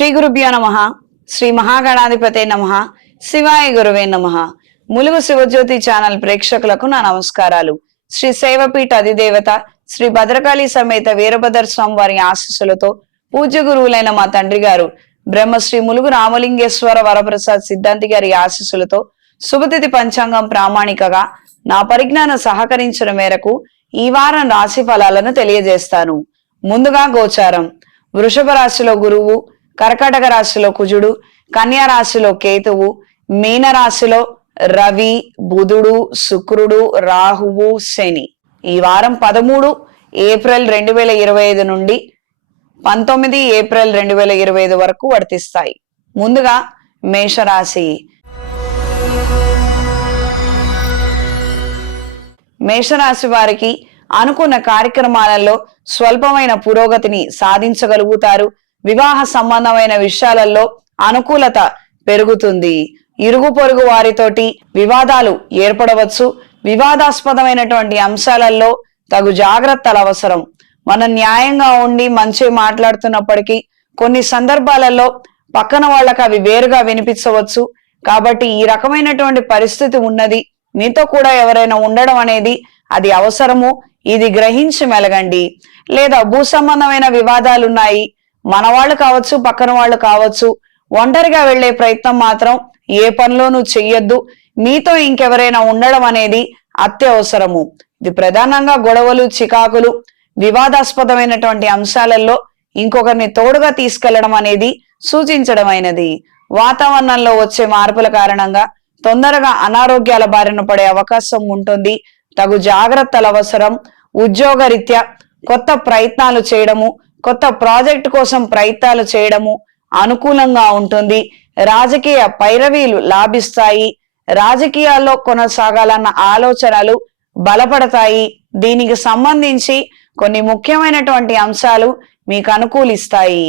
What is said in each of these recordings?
శ్రీ గురుభ్యో నమః. శ్రీ మహాగణాధిపతే నమః. శివాయ గురువే నమః. ములుగు శివజ్యోతి ఛానల్ ప్రేక్షకులకు నా నమస్కారాలు. శ్రీ శైవపీఠ అధిదేవత శ్రీ భద్రకాళి సమేత వీరభద్ర స్వామి వారి ఆశీస్సులతో పూజ్య గురువులైన మా తండ్రి గారు బ్రహ్మశ్రీ ములుగు రామలింగేశ్వర వరప్రసాద్ సిద్ధాంతి గారి ఆశీస్సులతో శుభతిథి పంచాంగం ప్రామాణికగా నా పరిజ్ఞానం సహకరించిన మేరకు ఈ వారం రాశి ఫలాలను తెలియజేస్తాను. ముందుగా గోచారం. వృషభ రాశిలో గురువు, కర్కాటక రాశిలో కుజుడు, కన్యా రాశిలో కేతువు, మీన రాశిలో రవి, బుధుడు, శుక్రుడు, రాహువు, శని. ఈ వారం 13 ఏప్రిల్ 2025 నుండి 19 ఏప్రిల్ 2025 వరకు వర్తిస్తాయి. ముందుగా మేషరాశి. మేషరాశి వారికి అనుకున్న కార్యక్రమాలలో స్వల్పమైన పురోగతిని సాధించగలుగుతారు. వివాహ సంబంధమైన విషయాలలో అనుకూలత పెరుగుతుంది. ఇరుగు పొరుగు వారితోటి వివాదాలు ఏర్పడవచ్చు. వివాదాస్పదమైనటువంటి అంశాలలో తగు జాగ్రత్తలు అవసరం. మనం న్యాయంగా ఉండి మంచి మాట్లాడుతున్నప్పటికీ కొన్ని సందర్భాలలో పక్కన వాళ్ళకి అవి వేరుగా వినిపించవచ్చు. కాబట్టి ఈ రకమైనటువంటి పరిస్థితి ఉన్నది. మీతో కూడా ఎవరైనా ఉండడం అనేది అది అవసరము. ఇది గ్రహించి మెలగండి. లేదా భూ సంబంధమైన వివాదాలు ఉన్నాయి, మన వాళ్ళు కావచ్చు, పక్కన వాళ్ళు కావచ్చు. ఒంటరిగా వెళ్లే ప్రయత్నం మాత్రం ఏ పనిలోనూ చెయ్యొద్దు. మీతో ఇంకెవరైనా ఉండడం అనేది అత్యవసరము. ఇది ప్రధానంగా గొడవలు, చికాకులు, వివాదాస్పదమైనటువంటి అంశాలలో ఇంకొకరిని తోడుగా తీసుకెళ్లడం అనేది సూచించడమైనది. వాతావరణంలో వచ్చే మార్పుల కారణంగా తొందరగా అనారోగ్యాల బారిన పడే అవకాశం ఉంటుంది. తగు జాగ్రత్తలు అవసరం. ఉద్యోగరీత్యా కొత్త ప్రయత్నాలు చేయడము, కొత్త ప్రాజెక్టు కోసం ప్రయత్నాలు చేయడము అనుకూలంగా ఉంటుంది. రాజకీయ పైరవీలు లాభిస్తాయి. రాజకీయాల్లో కొనసాగాలన్న ఆలోచనలు బలపడతాయి. దీనికి సంబంధించి కొన్ని ముఖ్యమైనటువంటి అంశాలు మీకు అనుకూలిస్తాయి.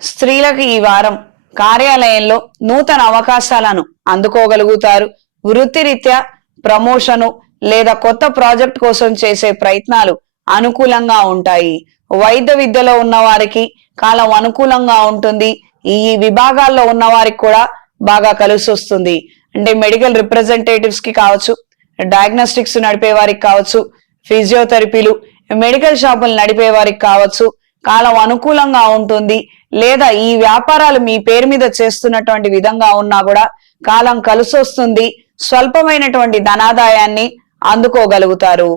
స్త్రీలకు ఈ వారం కార్యాలయంలో నూతన అవకాశాలను అందుకోగలుగుతారు. వృత్తిరీత్యా ప్రమోషను లేదా కొత్త ప్రాజెక్ట్ కోసం చేసే ప్రయత్నాలు అనుకూలంగా ఉంటాయి. వైద్య విద్యలో ఉన్న వారికి కాలం అనుకూలంగా ఉంటుంది. ఈ విభాగాల్లో ఉన్న వారికి కూడా బాగా కలిసి వస్తుంది. అంటే మెడికల్ రిప్రజెంటేటివ్స్ కి కావచ్చు, డయాగ్నోస్టిక్స్ నడిపే వారికి కావచ్చు, ఫిజియోథెరపీలు, మెడికల్ షాపులు నడిపే వారికి కావచ్చు, కాలం అనుకూలంగా ఉంటుంది. లేదా ఈ వ్యాపారాలు మీ పేరు మీద చేస్తున్నటువంటి విధంగా ఉన్నా కూడా కాలం కలిసి వస్తుంది. స్వల్పమైనటువంటి ధనాదాయాన్ని అందుకోగలుగుతారు.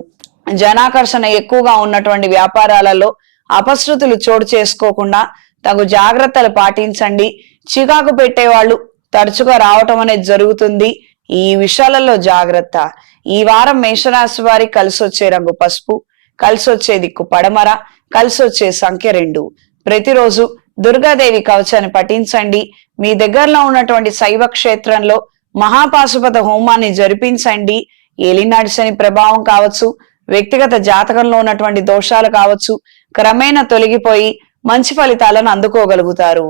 జనాకర్షణ ఎక్కువగా ఉన్నటువంటి వ్యాపారాలలో అపశృతులు చోటు చేసుకోకుండా తగు జాగ్రత్తలు పాటించండి. చికాకు పెట్టేవాళ్ళు తరచుగా రావటం అనేది జరుగుతుంది. ఈ విషయాలలో జాగ్రత్త. ఈ వారం మేషరాశి వారి కలిసి వచ్చే రంగు పసుపు, కలిసి వచ్చే దిక్కు పడమర, కలిసి వచ్చే సంఖ్య 2. ప్రతిరోజు దుర్గాదేవి కవచాన్ని పఠించండి. మీ దగ్గరలో ఉన్నటువంటి శైవ క్షేత్రంలో మహాపాశుపత హోమాన్ని జరిపించండి. ఏలినాటి శని ప్రభావం కావచ్చు, వ్యక్తిగత జాతకంలో ఉన్నటువంటి దోషాలు కావచ్చు, క్రమేణా తొలగిపోయి మంచి ఫలితాలను అందుకోగలుగుతారు.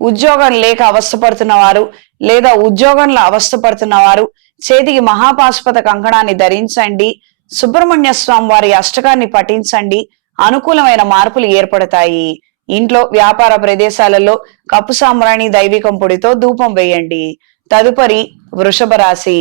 ఉద్యోగం లేక అవస్థపడుతున్న వారు లేదా ఉద్యోగంలో అవస్థపడుతున్న వారు చేతికి మహాపాశుపత కంకణాన్ని ధరించండి. సుబ్రహ్మణ్య స్వామి వారి అష్టకాన్ని పఠించండి. అనుకూలమైన మార్పులు ఏర్పడతాయి. ఇంట్లో వ్యాపార ప్రదేశాలలో కప్పు సాంబ్రాణి దైవికం పొడితో ధూపం వేయండి. తదుపరి వృషభ రాశి.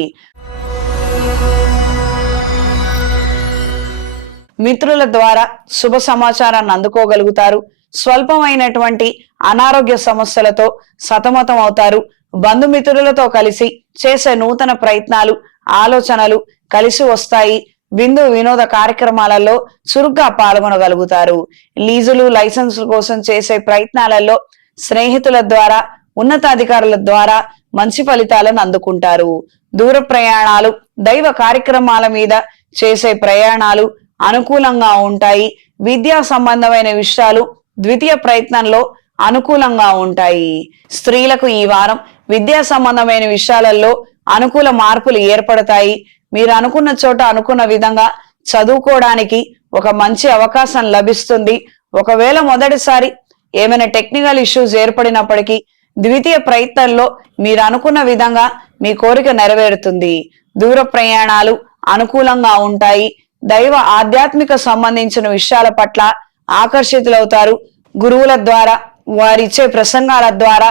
మిత్రుల ద్వారా శుభ సమాచారాన్ని అందుకోగలుగుతారు. స్వల్పమైనటువంటి అనారోగ్య సమస్యలతో సతమతం అవుతారు. బంధుమిత్రులతో కలిసి చేసే నూతన ప్రయత్నాలు, ఆలోచనలు కలిసి వస్తాయి. విందు వినోద కార్యక్రమాలలో చురుగ్గా పాల్గొనగలుగుతారు. లీజులు, లైసెన్సుల కోసం చేసే ప్రయత్నాలలో స్నేహితుల ద్వారా, ఉన్నతాధికారుల ద్వారా మంచి ఫలితాలను అందుకుంటారు. దూర ప్రయాణాలు, దైవ కార్యక్రమాల మీద చేసే ప్రయాణాలు అనుకూలంగా ఉంటాయి. విద్యా సంబంధమైన విషయాలు ద్వితీయ ప్రయత్నంలో అనుకూలంగా ఉంటాయి. స్త్రీలకు ఈ వారం విద్యా సంబంధమైన విషయాలలో అనుకూల మార్పులు ఏర్పడతాయి. మీరు అనుకున్న చోట అనుకున్న విధంగా చదువుకోవడానికి ఒక మంచి అవకాశం లభిస్తుంది. ఒకవేళ మొదటిసారి ఏమైనా టెక్నికల్ ఇష్యూస్ ఏర్పడినప్పటికీ ద్వితీయ ప్రయత్నంలో మీరు అనుకున్న విధంగా మీ కోరిక నెరవేరుతుంది. దూర ప్రయాణాలు అనుకూలంగా ఉంటాయి. దైవ ఆధ్యాత్మిక సంబంధించిన విషయాల పట్ల ఆకర్షితులవుతారు. గురువుల ద్వారా వారిచ్చే ప్రసంగాల ద్వారా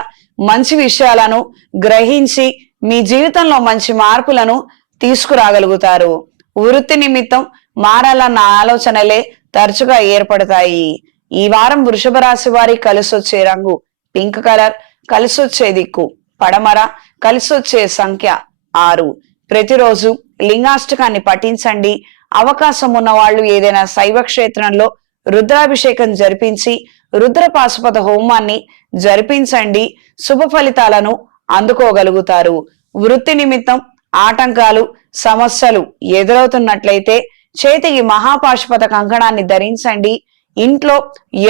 మంచి విషయాలను గ్రహించి మీ జీవితంలో మంచి మార్పులను తీసుకురాగలుగుతారు. వృత్తి నిమిత్తం మారాలన్న ఆలోచనలే తరచుగా ఏర్పడతాయి. ఈ వారం వృషభ రాశి వారి కలిసొచ్చే రంగు పింక్ కలర్, కలిసొచ్చే దిక్కు పడమర, కలిసొచ్చే సంఖ్య 6. ప్రతిరోజు లింగాష్టకాన్ని పఠించండి. అవకాశం ఉన్న వాళ్ళు ఏదైనా శైవ క్షేత్రంలో రుద్రాభిషేకం జరిపించి రుద్ర పాశుపత హోమాన్ని జరిపించండి. శుభ ఫలితాలను అందుకోగలుగుతారు. వృత్తి నిమిత్తం ఆటంకాలు, సమస్యలు ఎదురవుతున్నట్లయితే చేతికి మహాపాశుపత కంకణాన్ని ధరించండి. ఇంట్లో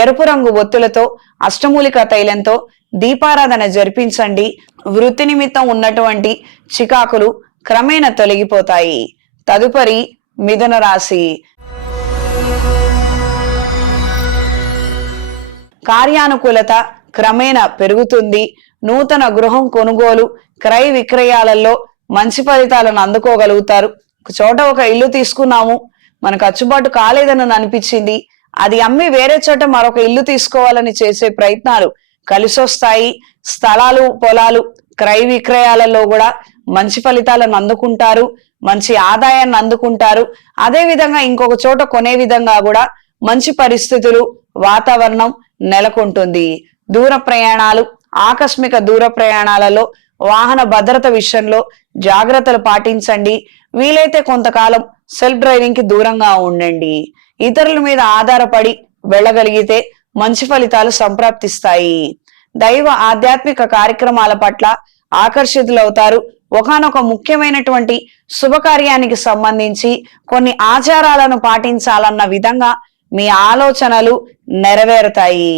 ఎరుపు రంగు ఒత్తులతో అష్టమూలిక తైలంతో దీపారాధన జరిపించండి. వృత్తి నిమిత్తం ఉన్నటువంటి చికాకులు క్రమేణా తొలగిపోతాయి. తదుపరి మిథున రాశి. కార్యానుకూలత క్రమేణా పెరుగుతుంది. నూతన గృహం కొనుగోలు, క్రయ విక్రయాలలో మంచి ఫలితాలను అందుకోగలుగుతారు. ఒక చోట ఒక ఇల్లు తీసుకున్నాము, మనకు అచ్చుబాటు కాలేదని అనిపించింది, అది అమ్మి వేరే చోట మరొక ఇల్లు తీసుకోవాలని చేసే ప్రయత్నాలు కలిసొస్తాయి. స్థలాలు, పొలాలు క్రయ విక్రయాలలో కూడా మంచి ఫలితాలను అందుకుంటారు, మంచి ఆదాయాన్ని అందుకుంటారు. అదే విధంగా ఇంకొక చోట కొనే విధంగా కూడా మంచి పరిస్థితులు, వాతావరణం నెలకొంటుంది. దూర ప్రయాణాలు, ఆకస్మిక దూర ప్రయాణాలలో వాహన భద్రత విషయంలో జాగ్రత్తలు పాటించండి. వీలైతే కొంతకాలం సెల్ఫ్ డ్రైవింగ్ కి దూరంగా ఉండండి. ఇతరుల మీద ఆధారపడి వెళ్ళగలిగితే మంచి ఫలితాలు సంప్రాప్తిస్తాయి. దైవ ఆధ్యాత్మిక కార్యక్రమాల పట్ల ఆకర్షితులవుతారు. ఒకానొక ముఖ్యమైనటువంటి శుభకార్యానికి సంబంధించి కొన్ని ఆచారాలను పాటించాలన్న విధంగా మీ ఆలోచనలు నెరవేరుతాయి.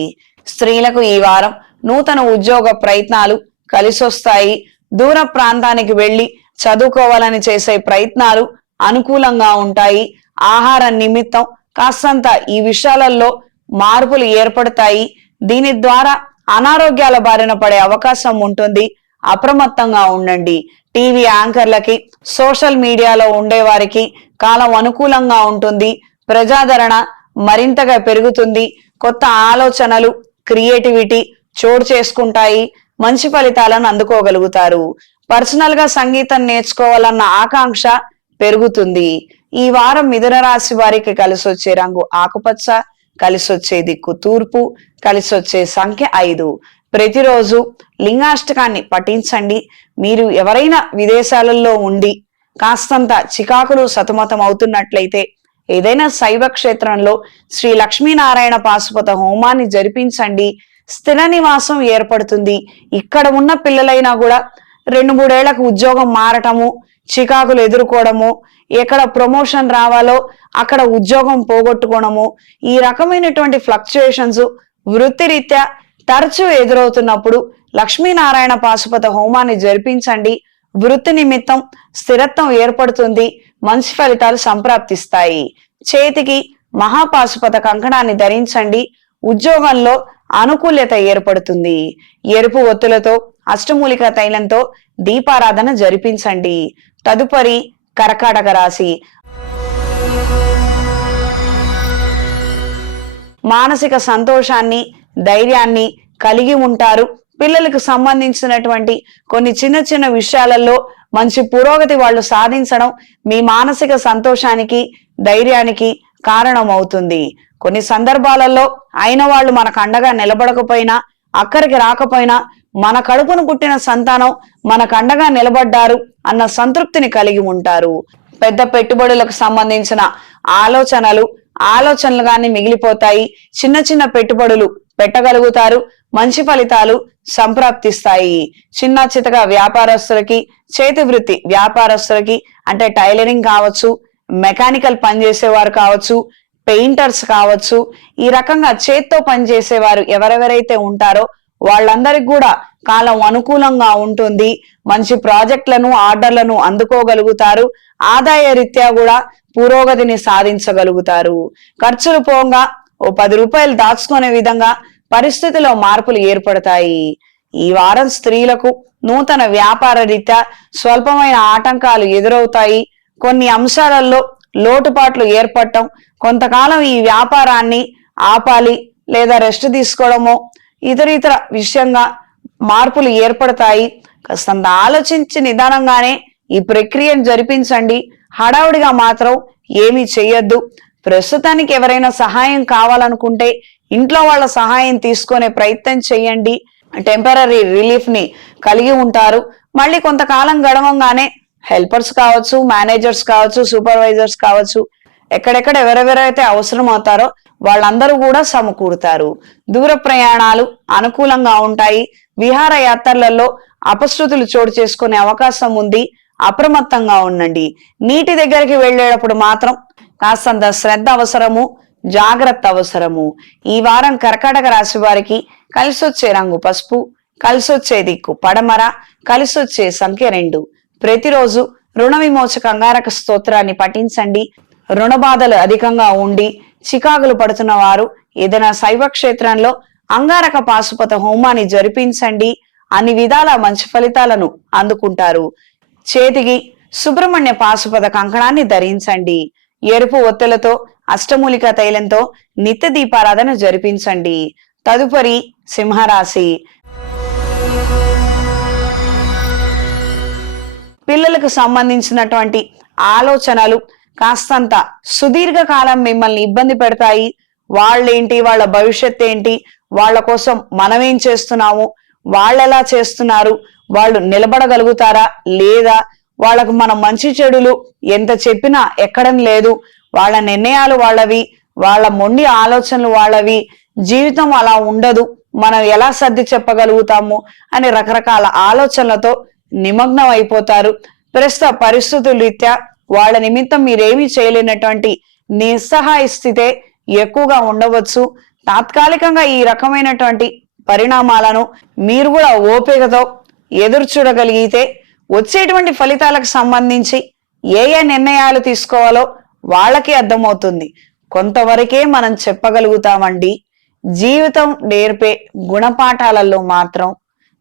స్త్రీలకు ఈ వారం నూతన ఉద్యోగ ప్రయత్నాలు కలిసొస్తాయి. దూర ప్రాంతానికి వెళ్లి చదువుకోవాలని చేసే ప్రయత్నాలు అనుకూలంగా ఉంటాయి. ఆహార నిమిత్తం కాస్తంత ఈ విషయాలలో మార్పులు ఏర్పడతాయి. దీని ద్వారా అనారోగ్యాల బారిన పడే అవకాశం ఉంటుంది. అప్రమత్తంగా ఉండండి. టీవీ యాంకర్లకి, సోషల్ మీడియాలో ఉండే వారికి కాలం అనుకూలంగా ఉంటుంది. ప్రజాదరణ మరింతగా పెరుగుతుంది. కొత్త ఆలోచనలు, క్రియేటివిటీ చోటు చేసుకుంటాయి. మంచి ఫలితాలను అందుకోగలుగుతారు. పర్సనల్ గా సంగీతం నేర్చుకోవాలన్న ఆకాంక్ష పెరుగుతుంది. ఈ వారం మిథున రాశి వారికి కలిసొచ్చే రంగు ఆకుపచ్చ, కలిసొచ్చే దిక్కు తూర్పు, కలిసొచ్చే సంఖ్య 5. ప్రతిరోజు లింగాష్టకాన్ని పఠించండి. మీరు ఎవరైనా విదేశాలలో ఉండి కాస్తంత చికాకులు సతమతం అవుతున్నట్లయితే ఏదైనా శైవ క్షేత్రంలో శ్రీ లక్ష్మీనారాయణ పాశుపత హోమాన్ని జరిపించండి. స్థిర నివాసం ఏర్పడుతుంది. ఇక్కడ ఉన్న పిల్లలైనా కూడా 2-3 ఏళ్లకు ఉద్యోగం మారటము, చికాకులు ఎదుర్కోవడము, ఎక్కడ ప్రమోషన్ రావాలో అక్కడ ఉద్యోగం పోగొట్టుకోవడము, ఈ రకమైనటువంటి ఫ్లక్చుయేషన్స్ వృత్తిరీత్యా తరచూ ఎదురవుతున్నప్పుడు లక్ష్మీనారాయణ పాశుపత హోమాన్ని జరిపించండి. వృత్తి నిమిత్తం స్థిరత్వం ఏర్పడుతుంది. మంచి ఫలితాలు సంప్రాప్తిస్తాయి. చేతికి మహాపాశుపత కంకణాన్ని ధరించండి. ఉద్యోగంలో అనుకూల్యత ఏర్పడుతుంది. ఎరుపు ఒత్తులతో అష్టమూలిక తైలంతో దీపారాధన జరిపించండి. తదుపరి కర్కాటక రాశి. మానసిక సంతోషాన్ని, ధైర్యాన్ని కలిగి ఉంటారు. పిల్లలకు సంబంధించినటువంటి కొన్ని చిన్న చిన్న విషయాలలో మంచి పురోగతి వాళ్ళు సాధించడం మీ మానసిక సంతోషానికి, ధైర్యానికి కారణమవుతుంది. కొన్ని సందర్భాలలో అయిన వాళ్ళు మనకు అండగా నిలబడకపోయినా, అక్కడికి రాకపోయినా మన కడుపును పుట్టిన సంతానం మనకు అండగా నిలబడ్డారు అన్న సంతృప్తిని కలిగి ఉంటారు. పెద్ద పెట్టుబడులకు సంబంధించిన ఆలోచనలుగానే మిగిలిపోతాయి. చిన్న చిన్న పెట్టుబడులు పెట్టగలుగుతారు. మంచి ఫలితాలు సంప్రాప్తిస్తాయి. చిన్న చితగా వ్యాపారస్తులకి, చేతి వృత్తి వ్యాపారస్తులకి అంటే టైలరింగ్ కావచ్చు, మెకానికల్ పనిచేసేవారు కావచ్చు, పెయింటర్స్ కావచ్చు, ఈ రకంగా చేత్తో పనిచేసేవారు ఎవరెవరైతే ఉంటారో వాళ్ళందరికి కూడా కాలం అనుకూలంగా ఉంటుంది. మంచి ప్రాజెక్టులను, ఆర్డర్లను అందుకోగలుగుతారు. ఆదాయ రీత్యా కూడా పురోగతిని సాధించగలుగుతారు. ఖర్చులు పోగా ఓ 10 రూపాయలు దాచుకునే విధంగా పరిస్థితిలో మార్పులు ఏర్పడతాయి. ఈ వారం స్త్రీలకు నూతన వ్యాపార రీత్యా స్వల్పమైన ఆటంకాలు ఎదురవుతాయి. కొన్ని అంశాలలో లోటుపాట్లు ఏర్పడటం, కొంతకాలం ఈ వ్యాపారాన్ని ఆపాలి లేదా రెస్ట్ తీసుకోవడమో, ఇతర విషయంగా మార్పులు ఏర్పడతాయి. కాస్తంత ఆలోచించి నిదానంగానే ఈ ప్రక్రియను జరిపించండి. హడావుడిగా మాత్రం ఏమీ చెయ్యొద్దు. ప్రస్తుతానికి ఎవరైనా సహాయం కావాలనుకుంటే ఇంట్లో వాళ్ళ సహాయం తీసుకునే ప్రయత్నం చేయండి. టెంపరరీ రిలీఫ్ ని కలిగి ఉంటారు. మళ్ళీ కొంతకాలం గడవంగానే హెల్పర్స్ కావచ్చు, మేనేజర్స్ కావచ్చు, సూపర్వైజర్స్ కావచ్చు, ఎక్కడెక్కడ ఎవరెవరైతే అవసరం అవుతారో వాళ్ళందరూ కూడా సమకూరుతారు. దూర ప్రయాణాలు అనుకూలంగా ఉంటాయి. విహార యాత్రలలో అపశృతులు చోటు చేసుకునే అవకాశం ఉంది. అప్రమత్తంగా ఉండండి. నీటి దగ్గరికి వెళ్ళేటప్పుడు మాత్రం కాస్తంత శ్రద్ధ అవసరము, జాగ్రత్త అవసరము. ఈ వారం కర్కాటక రాశి వారికి కలిసొచ్చే రంగు పసుపు, కలిసొచ్చే దిక్కు పడమర, కలిసొచ్చే సంఖ్య 2. ప్రతిరోజు రుణ విమోచక అంగారక స్తోత్రాన్ని పఠించండి. రుణ బాధలు అధికంగా ఉండి చికాకులు పడుతున్న వారు ఏదైనా శైవ క్షేత్రంలో అంగారక పాశుపత హోమాన్ని జరిపించండి. అన్ని విధాల మంచి ఫలితాలను అందుకుంటారు. చేతికి సుబ్రహ్మణ్య పాశుపత కంకణాన్ని ధరించండి. ఎరుపు ఒత్తులతో అష్టమూలిక తైలంతో నిత్య దీపారాధన జరిపించండి. తదుపరి సింహరాశి. పిల్లలకు సంబంధించినటువంటి ఆలోచనలు కాస్తంత సుదీర్ఘకాలం మిమ్మల్ని ఇబ్బంది పెడతాయి. వాళ్ళేంటి, వాళ్ళ భవిష్యత్ ఏంటి, వాళ్ళ కోసం మనమేం చేస్తున్నాము, వాళ్ళెలా చేస్తున్నారు, వాళ్ళు నిలబడగలుగుతారా లేదా, వాళ్ళకు మనం మంచి చెడులు ఎంత చెప్పినా ఎక్కడం లేదు, వాళ్ళ నిర్ణయాలు వాళ్ళవి, వాళ్ళ మొండి ఆలోచనలు వాళ్ళవి, జీవితం అలా ఉండదు, మనం ఎలా సర్ది చెప్పగలుగుతాము అని రకరకాల ఆలోచనలతో నిమగ్నం అయిపోతారు. ప్రస్తుత పరిస్థితుల రీత్యా వాళ్ళ నిమిత్తం మీరేమీ చేయలేనటువంటి నిస్సహాయ స్థితే ఎక్కువగా ఉండవచ్చు. తాత్కాలికంగా ఈ రకమైనటువంటి పరిణామాలను మీరు కూడా ఓపికతో ఎదురు చూడగలిగితే వచ్చేటువంటి ఫలితాలకు సంబంధించి ఏ నిర్ణయాలు తీసుకోవాలో వాళ్ళకి అర్థమవుతుంది. కొంతవరకే మనం చెప్పగలుగుతామండి. జీవితం నేర్పే గుణపాఠాలలో మాత్రం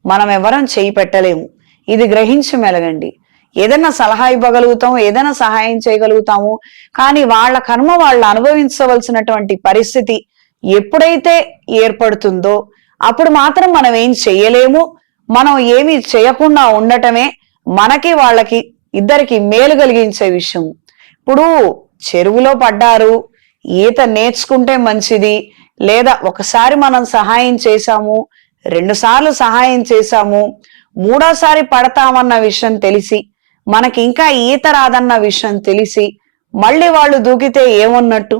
మనం ఎవరం చేయి పెట్టలేము. ఇది గ్రహించి మెలగండి. ఏదైనా సలహా ఇవ్వగలుగుతాము, ఏదైనా సహాయం చేయగలుగుతాము, కానీ వాళ్ళ కర్మ వాళ్ళు అనుభవించవలసినటువంటి పరిస్థితి ఎప్పుడైతే ఏర్పడుతుందో అప్పుడు మాత్రం మనం ఏం చెయ్యలేము. మనం ఏమి చేయకుండా ఉండటమే మనకి వాళ్ళకి ఇద్దరికి మేలు కలిగించే విషయం. ఇప్పుడు చెరువులో పడ్డారు, ఈత నేర్చుకుంటే మంచిది, లేదా ఒకసారి మనం సహాయం చేశాము, 2 సార్లు సహాయం చేశాము, 3వసారి పడతామన్న విషయం తెలిసి, మనకి ఇంకా ఈత రాదన్న విషయం తెలిసి మళ్ళీ వాళ్ళు దూకితే ఏమున్నట్టు?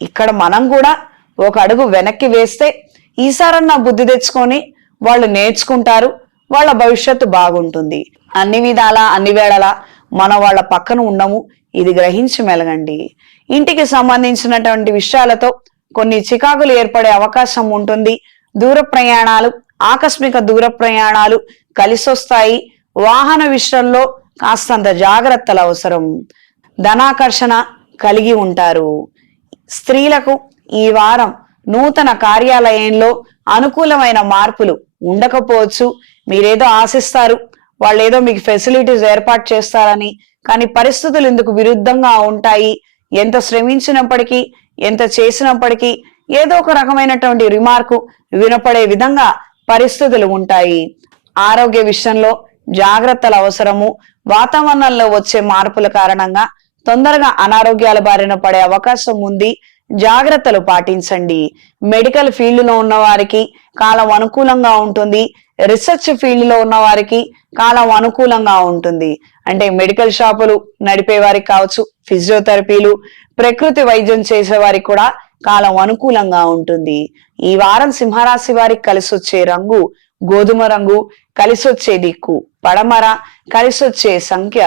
ఇక్కడ మనం కూడా ఒక అడుగు వెనక్కి వేస్తే ఈసారన్నా బుద్ధి తెచ్చుకొని వాళ్ళు నేర్చుకుంటారు, వాళ్ళ భవిష్యత్తు బాగుంటుంది. అన్ని విధాలా అన్ని వేళలా మనం వాళ్ళ పక్కన ఉండము. ఇది గ్రహించి మెలగండి. ఇంటికి సంబంధించినటువంటి విషయాలతో కొన్ని చికాకులు ఏర్పడే అవకాశం ఉంటుంది. దూర ప్రయాణాలు, ఆకస్మిక దూర ప్రయాణాలు కలిసొస్తాయి. వాహన విషయంలో కాస్తంత జాగ్రత్తలు అవసరం. ధనాకర్షణ కలిగి ఉంటారు. స్త్రీలకు ఈ వారం నూతన కార్యాలయంలో అనుకూలమైన మార్పులు ఉండకపోవచ్చు. మీరేదో ఆశిస్తారు, వాళ్ళు ఏదో మీకు ఫెసిలిటీస్ ఏర్పాటు చేస్తారని, కానీ పరిస్థితులు ఇందుకు విరుద్ధంగా ఉంటాయి. ఎంత శ్రమించినప్పటికీ, ఎంత చేసినప్పటికీ ఏదో ఒక రకమైనటువంటి రిమార్కు వినపడే విధంగా పరిస్థితులు ఉంటాయి. ఆరోగ్య విషయంలో జాగ్రత్తలు అవసరము. వాతావరణంలో వచ్చే మార్పుల కారణంగా తొందరగా అనారోగ్యాల బారిన పడే అవకాశం ఉంది. జాగ్రత్తలు పాటించండి. మెడికల్ ఫీల్డ్ లో ఉన్న వారికి కాలం అనుకూలంగా ఉంటుంది. రీసెర్చ్ ఫీల్డ్ లో ఉన్న వారికి కాలం అనుకూలంగా ఉంటుంది. అంటే మెడికల్ షాపులు నడిపే వారికి కావచ్చు, ఫిజియోథెరపీలు, ప్రకృతి వైద్యం చేసే వారికి కూడా కాలం అనుకూలంగా ఉంటుంది. ఈ వారం సింహరాశి వారికి కలిసొచ్చే రంగు గోధుమ రంగు, కలిసొచ్చే దిక్కు పడమర, కలిసొచ్చే సంఖ్య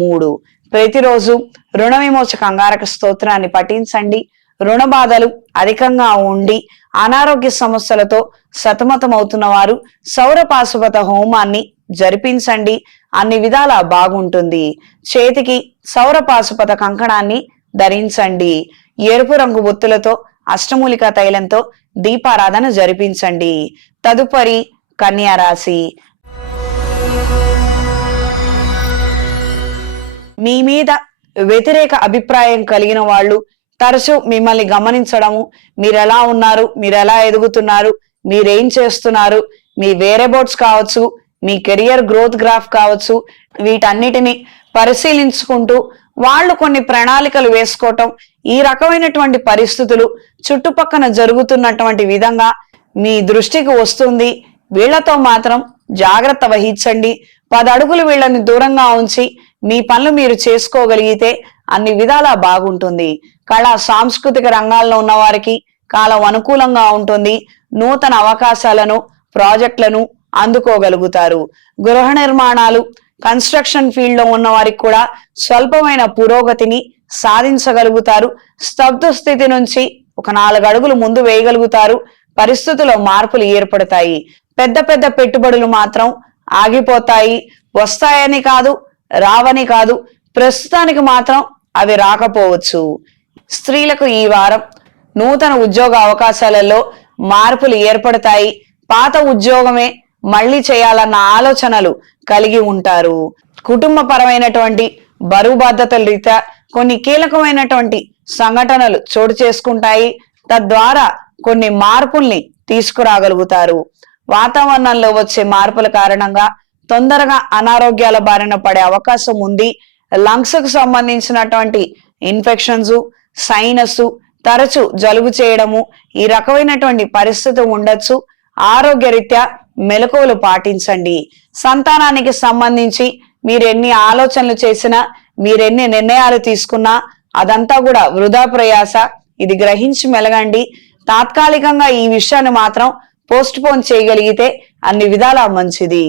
3. ప్రతిరోజు రుణ విమోచక అంగారక స్తోత్రాన్ని పఠించండి. రుణ బాధలు అధికంగా ఉండి అనారోగ్య సమస్యలతో సతమతమవుతున్న వారు సౌర పాశుపత హోమాన్ని జరిపించండి. అన్ని విధాలా బాగుంటుంది. చేతికి సౌర పాశుపత కంకణాన్ని ధరించండి. ఎరుపు రంగు ఒత్తులతో అష్టమూలిక తైలంతో దీపారాధన జరిపించండి. తదుపరి కన్యా రాశి. మీ మీద వ్యతిరేక అభిప్రాయం కలిగిన వాళ్ళు తరచూ మిమ్మల్ని గమనించడము, మీరెలా ఉన్నారు, మీరెలా ఎదుగుతున్నారు, మీరేం చేస్తున్నారు, మీ వేరియబుల్స్ కావచ్చు, మీ కెరియర్ గ్రోత్ గ్రాఫ్ కావచ్చు, వీటన్నిటిని పరిశీలించుకుంటూ వాళ్ళు కొన్ని ప్రణాళికలు వేసుకోవటం, ఈ రకమైనటువంటి పరిస్థితులు చుట్టుపక్కన జరుగుతున్నటువంటి విధంగా మీ దృష్టికి వస్తుంది. వీళ్లతో మాత్రం జాగ్రత్త వహించండి. 10 అడుగులు వీళ్ళని దూరంగా ఉంచి మీ పనులు మీరు చేసుకోగలిగితే అన్ని విధాలా బాగుంటుంది. కళా సాంస్కృతిక రంగాల్లో ఉన్న వారికి కాలం అనుకూలంగా ఉంటుంది. నూతన అవకాశాలను, ప్రాజెక్టులను అందుకోగలుగుతారు. గృహ నిర్మాణాలు, కన్స్ట్రక్షన్ ఫీల్డ్ లో ఉన్న వారికి కూడా స్వల్పమైన పురోగతిని సాధించగలుగుతారు. స్తబ్ద స్థితి నుంచి ఒక 4 అడుగులు ముందు వేయగలుగుతారు. పరిస్థితుల్లో మార్పులు ఏర్పడతాయి. పెద్ద పెద్ద పెట్టుబడులు మాత్రం ఆగిపోతాయి. వస్తాయని కాదు, రావని కాదు, ప్రస్తుతానికి మాత్రం అవి రాకపోవచ్చు. స్త్రీలకు ఈ వారం నూతన ఉద్యోగ అవకాశాలలో మార్పులు ఏర్పడతాయి. పాత ఉద్యోగమే మళ్ళీ చేయాలన్న ఆలోచనలు కలిగి ఉంటారు. కుటుంబ పరమైనటువంటి బరువు బాధ్యతల రీత్యా కొన్ని కీలకమైనటువంటి సంఘటనలు చోటు చేసుకుంటాయి. తద్వారా కొన్ని మార్పుల్ని తీసుకురాగలుగుతారు. వాతావరణంలో వచ్చే మార్పుల కారణంగా తొందరగా అనారోగ్యాల బారిన పడే అవకాశం ఉంది. లంగ్స్ కు సంబంధించినటువంటి ఇన్ఫెక్షన్స్, సైనస్, తరచు జలుబు చేయడము, ఈ రకమైనటువంటి పరిస్థితి ఉండొచ్చు. ఆరోగ్యరీత్యా మెలకువలు పాటించండి. సంతానానికి సంబంధించి మీరెన్ని ఆలోచనలు చేసినా, మీరెన్ని నిర్ణయాలు తీసుకున్నా అదంతా కూడా వృధా ప్రయాస. ఇది గ్రహించి మెలగండి. తాత్కాలికంగా ఈ విషయాన్ని మాత్రం పోస్ట్ పోన్ చేయగలిగితే అన్ని విధాలా మంచిది.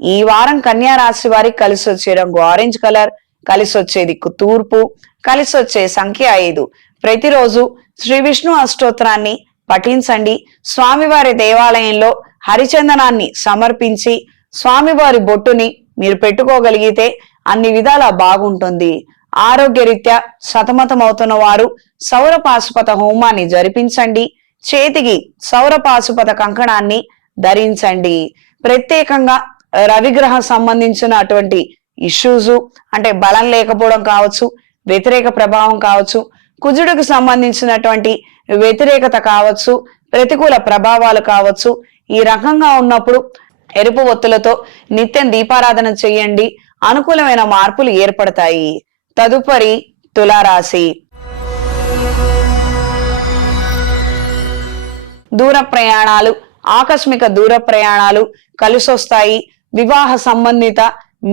ఈ వారం కన్యా రాశి వారికి కలిసి వచ్చే రంగు ఆరెంజ్ కలర్, కలిసి వచ్చే దిక్కు తూర్పు, కలిసి వచ్చే సంఖ్య 5. ప్రతిరోజు శ్రీ విష్ణు అష్టోత్తరాన్ని పఠించండి. స్వామివారి దేవాలయంలో హరిచందనాన్ని సమర్పించి స్వామివారి బొట్టుని మీరు పెట్టుకోగలిగితే అన్ని విధాలా బాగుంటుంది. ఆరోగ్యరీత్యా సతమతమవుతున్న వారు సౌర పాశుపత హోమాన్ని జరిపించండి. చేతికి సౌర పాశుపత కంకణాన్ని ధరించండి. ప్రత్యేకంగా రవిగ్రహ సంబంధించినటువంటి ఇష్యూస్ అంటే బలం లేకపోవడం కావచ్చు, వ్యతిరేక ప్రభావం కావచ్చు, కుజుడికి సంబంధించినటువంటి వ్యతిరేకత కావచ్చు, ప్రతికూల ప్రభావాలు కావచ్చు. ఈ రకంగా ఉన్నప్పుడు ఎరుపు ఒత్తులతో నిత్యం దీపారాధన చేయండి. అనుకూలమైన మార్పులు ఏర్పడతాయి. తదుపరి తులారాశి. దూర ప్రయాణాలు, ఆకస్మిక దూర ప్రయాణాలు కలిసొస్తాయి. వివాహ సంబంధిత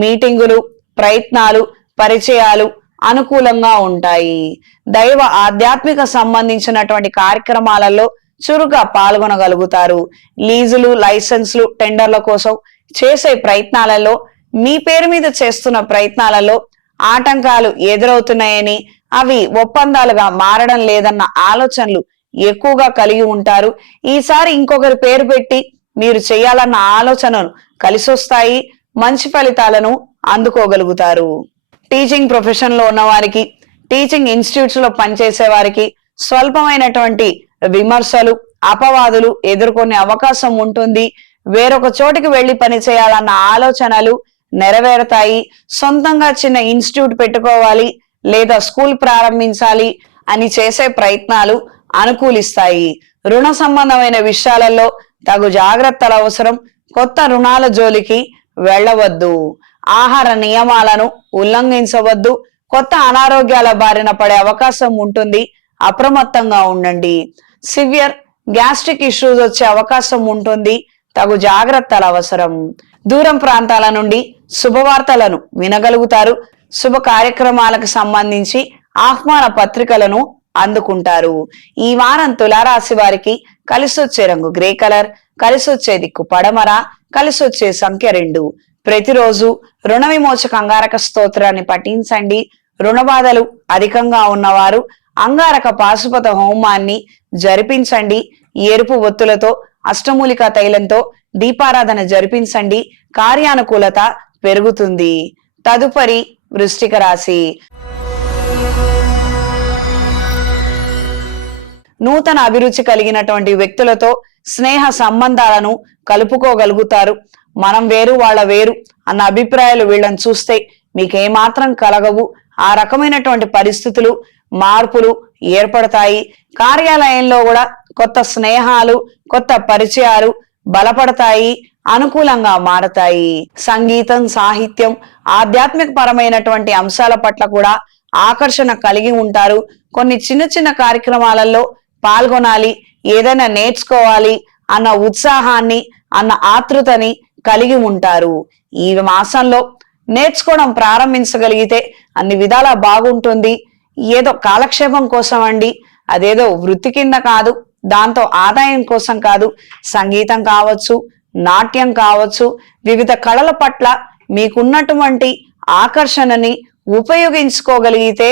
మీటింగులు, ప్రయత్నాలు, పరిచయాలు అనుకూలంగా ఉంటాయి. దైవ ఆధ్యాత్మిక సంబంధించినటువంటి కార్యక్రమాలలో చురుగ్గా పాల్గొనగలుగుతారు. లీజులు, లైసెన్స్లు, టెండర్ల కోసం చేసే ప్రయత్నాలలో, మీ పేరు మీద చేస్తున్న ప్రయత్నాలలో ఆటంకాలు ఎదురవుతున్నాయని, అవి ఒప్పందాలుగా మారడం లేదన్న ఆలోచనలు ఎక్కువగా కలిగి ఉంటారు. ఈసారి ఇంకొకరి పేరు పెట్టి మీరు చేయాలన్న ఆలోచనలు కలిసొస్తాయి. మంచి ఫలితాలను అందుకోగలుగుతారు. టీచింగ్ ప్రొఫెషన్ లో ఉన్న వారికి, టీచింగ్ ఇన్స్టిట్యూట్స్ లో పనిచేసే వారికి స్వల్పమైనటువంటి విమర్శలు, అపవాదులు ఎదుర్కొనే అవకాశం ఉంటుంది. వేరొక చోటికి వెళ్లి పని చేయాలన్న ఆలోచనలు నెరవేరుతాయి. సొంతంగా చిన్న ఇన్స్టిట్యూట్ పెట్టుకోవాలి లేదా స్కూల్ ప్రారంభించాలి అని చేసే ప్రయత్నాలు అనుకూలిస్తాయి. రుణ సంబంధమైన విషయాలలో తగు జాగ్రత్తల అవసరం. కొత్త రుణాల జోలికి వెళ్ళవద్దు. ఆహార నియమాలను ఉల్లంఘించవద్దు. కొత్త అనారోగ్యాల బారిన పడే అవకాశం ఉంటుంది. అప్రమత్తంగా ఉండండి. సివియర్ గ్యాస్ట్రిక్ ఇష్యూస్ వచ్చే అవకాశం ఉంటుంది. తగు జాగ్రత్తల అవసరం. దూరం ప్రాంతాల నుండి శుభవార్తలను వినగలుగుతారు. శుభ కార్యక్రమాలకు సంబంధించి ఆహ్వాన పత్రికలను అందుకుంటారు. ఈ వారం తులారాశి వారికి కలిసొచ్చే రంగు గ్రే కలర్, కలిసొచ్చే దిక్కు పడమర, కలిసొచ్చే సంఖ్య 2. ప్రతిరోజు రుణ విమోచక అంగారక స్తోత్రాన్ని పఠించండి. రుణ బాధలు అధికంగా ఉన్నవారు అంగారక పాశుపత హోమాన్ని జరిపించండి. ఎరుపు ఒత్తులతో, అష్టమూలికా తైలంతో దీపారాధన జరిపించండి. కార్యానుకూలత పెరుగుతుంది. తదుపరి వృశ్చిక రాశి. నూతన అభిరుచి కలిగినటువంటి వ్యక్తులతో స్నేహ సంబంధాలను కలుపుకోగలుగుతారు. మనం వేరు వాళ్ళ వేరు అన్న అభిప్రాయాలు వీళ్ళని చూస్తే మీకేమాత్రం కలగవు. ఆ రకమైనటువంటి పరిస్థితులు, మార్పులు ఏర్పడతాయి. కార్యాలయంలో కూడా కొత్త స్నేహాలు, కొత్త పరిచయాలు బలపడతాయి, అనుకూలంగా మారతాయి. సంగీతం, సాహిత్యం, ఆధ్యాత్మిక పరమైనటువంటి అంశాల పట్ల కూడా ఆకర్షణ కలిగి ఉంటారు. కొన్ని చిన్న చిన్న కార్యక్రమాలలో పాల్గొనాలి, ఏదైనా నేర్చుకోవాలి అన్న ఉత్సాహాన్ని, అన్న ఆతృతని కలిగి ఉంటారు. ఈ మాసంలో నేర్చుకోవడం ప్రారంభించగలిగితే అన్ని విధాలా బాగుంటుంది. ఏదో కాలక్షేపం కోసం అండి, అదేదో వృత్తి కింద కాదు, దాంతో ఆదాయం కోసం కాదు. సంగీతం కావచ్చు, నాట్యం కావచ్చు, వివిధ కళల పట్ల మీకున్నటువంటి ఆకర్షణని ఉపయోగించుకోగలిగితే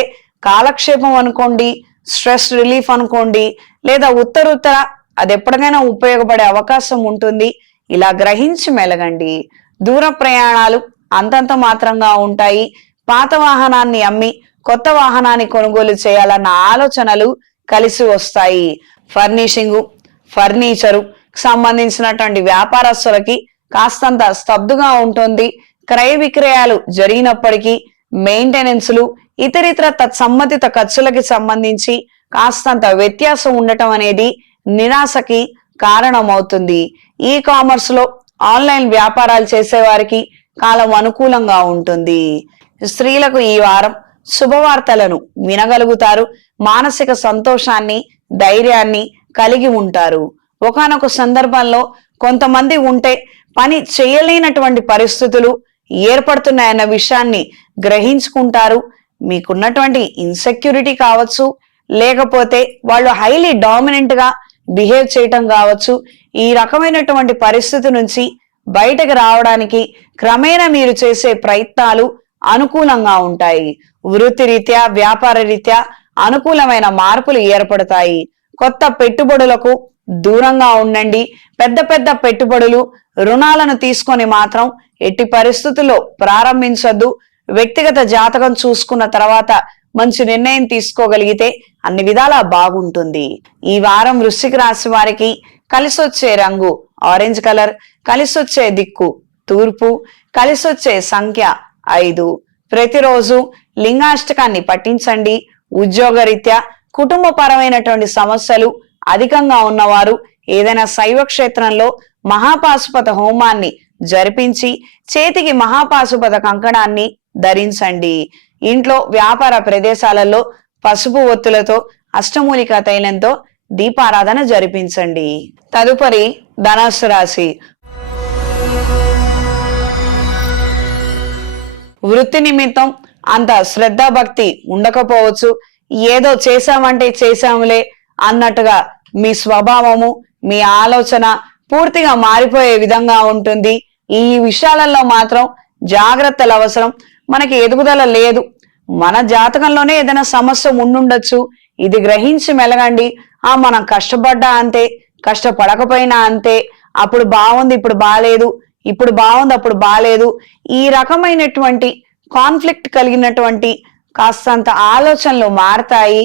కాలక్షేపం అనుకోండి, స్ట్రెస్ రిలీఫ్ అనుకోండి, లేదా ఉత్తరుత్తర అది ఎప్పటికైనా ఉపయోగపడే అవకాశం ఉంటుంది. ఇలా గ్రహించి మెలగండి. దూర ప్రయాణాలు అంతంత మాత్రంగా ఉంటాయి. పాత వాహనాన్ని అమ్మి కొత్త వాహనాన్ని కొనుగోలు చేయాలన్న ఆలోచనలు కలిసి వస్తాయి. ఫర్నిషింగు, ఫర్నిచరు సంబంధించినటువంటి వ్యాపారస్తులకి కాస్తంత స్తబ్దుగా ఉంటుంది. క్రయ విక్రయాలు జరిగినప్పటికీ మెయింటెనెన్స్లు, ఇతరితర తత్సంబంధిత ఖర్చులకి సంబంధించి కాస్తంత వ్యత్యాసం ఉండటం అనేది నిరాశకి కారణమవుతుంది. ఈ కామర్స్ లో, ఆన్లైన్ వ్యాపారాలు చేసేవారికి కాలం అనుకూలంగా ఉంటుంది. స్త్రీలకు ఈ వారం శుభవార్తలను వినగలుగుతారు. మానసిక సంతోషాన్ని, ధైర్యాన్ని కలిగి ఉంటారు. ఒకానొక సందర్భంలో కొంతమంది ఉంటే పని చేయలేనటువంటి పరిస్థితులు ఏర్పడుతున్నాయన్న విషయాన్ని గ్రహించుకుంటారు. మీకున్నటువంటి ఇన్సెక్యూరిటీ కావచ్చు, లేకపోతే వాళ్ళు హైలీ డామినెంట్ గా బిహేవ్ చేయటం కావచ్చు, ఈ రకమైనటువంటి పరిస్థితి నుంచి బయటకు రావడానికి క్రమేణా మీరు చేసే ప్రయత్నాలు అనుకూలంగా ఉంటాయి. వృత్తి రీత్యా, వ్యాపార రీత్యా అనుకూలమైన మార్పులు ఏర్పడతాయి. కొత్త పెట్టుబడులకు దూరంగా ఉండండి. పెద్ద పెద్ద పెట్టుబడులు, రుణాలను తీసుకొని మాత్రం ఎట్టి పరిస్థితుల్లో ప్రారంభించొద్దు. వ్యక్తిగత జాతకం చూసుకున్న తర్వాత మంచి నిర్ణయం తీసుకోగలిగితే అన్ని విధాలా బాగుంటుంది. ఈ వారం వృశ్చిక రాశి వారికి కలిసొచ్చే రంగు ఆరెంజ్ కలర్, కలిసొచ్చే దిక్కు తూర్పు, కలిసొచ్చే సంఖ్య 5. ప్రతిరోజు లింగాష్టకాన్ని పఠించండి. ఉద్యోగరీత్యా, కుటుంబ పరమైనటువంటి సమస్యలు అధికంగా ఉన్నవారు ఏదైనా శైవ క్షేత్రంలో మహాపాశుపత హోమాన్ని జరిపించి చేతికి మహాపాశుపత కంకణాన్ని ధరించండి. ఇంట్లో, వ్యాపార ప్రదేశాలలో పసుపు ఒత్తులతో, అష్టమూలికా తైలంతో దీపారాధన జరిపించండి. తదుపరి ధనుస్సు రాశి. వృత్తి నిమిత్తం అంత శ్రద్ధ భక్తి ఉండకపోవచ్చు. ఏదో చేశామంటే చేశాములే అన్నట్టుగా మీ స్వభావము, మీ ఆలోచన పూర్తిగా మారిపోయే విధంగా ఉంటుంది. ఈ విషయాలలో మాత్రం జాగ్రత్తలు అవసరం. మనకి ఎదుగుదల లేదు, మన జాతకంలోనే ఏదైనా సమస్య ఉండుండొచ్చు. ఇది గ్రహించి మెలగండి. మనం కష్టపడ్డా అంతే, కష్టపడకపోయినా అంతే. అప్పుడు బాగుంది, ఇప్పుడు బాలేదు, ఇప్పుడు బాగుంది, అప్పుడు బాలేదు. ఈ రకమైనటువంటి కాన్ఫ్లిక్ట్ కలిగినటువంటి కాస్తంత ఆలోచనలు మారతాయి.